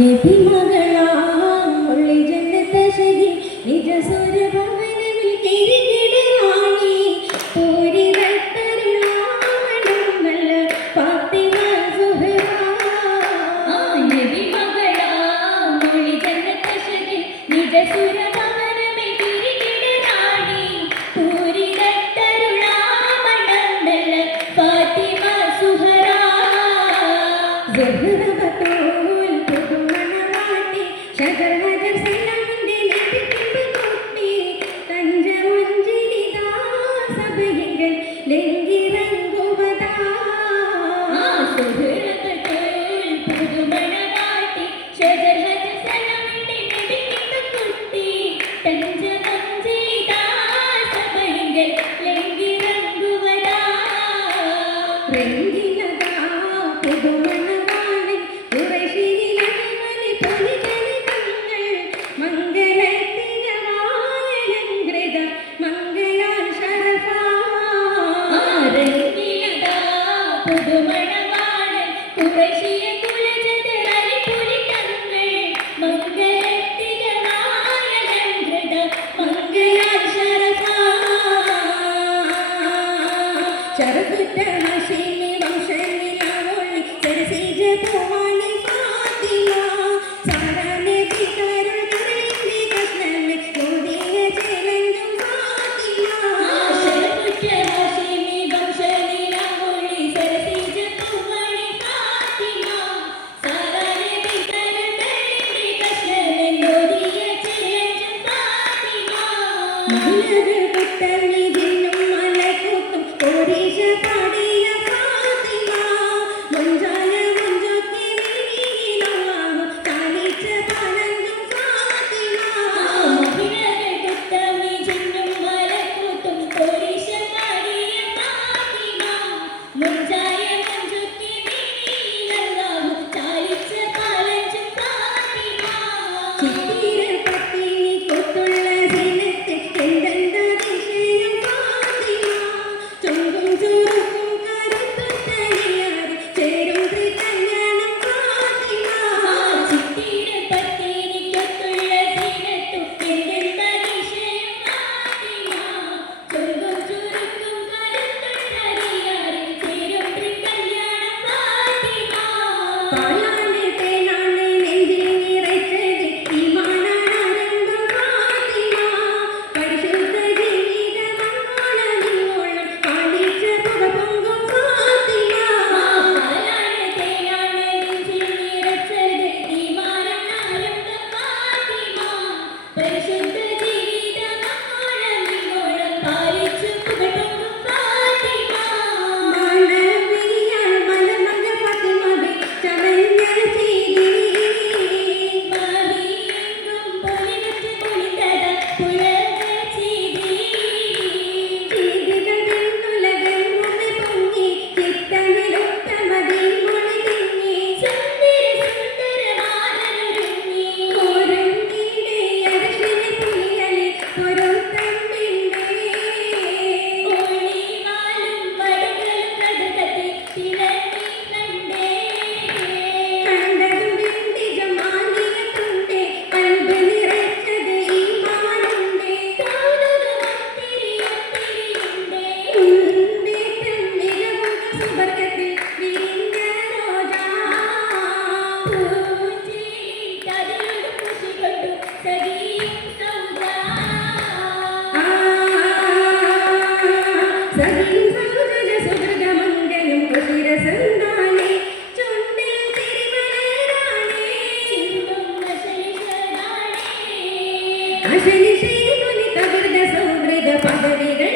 നബി മകളാം ഉള്ളി ജന്നത്തെ ശരി. നിജ സൂര്യഭവനവിൽ കിരികിടറാണി പൂരി വെട്ടരുളാമണം നല്ല 美腻 ശരഫുറ്റ ഹശീമി വംശനിലാവൊളി സരസിജ ഭവാനി ഫാത്തിമ സാരാനെ വികാരുൾ കരളിന്റെ കഷ്ണമേ മോദിയ ചേലഞ്ചും ഫാത്തിമ ശരഫുറ്റ ഹാഷിമി വംശനിലവൊളി സരസിജ പൂവണി ഫാത്തിമ സാരാനെ വിതരൽ കരളിന്റെ കഷ്ണമെന്നോദിയ ചിലഞ്ചും ഫാത്തിമ മഹിളകൾ കുട്ടമി ശനി ശനി തകർന്ന സൗഹൃദ പദവികൾ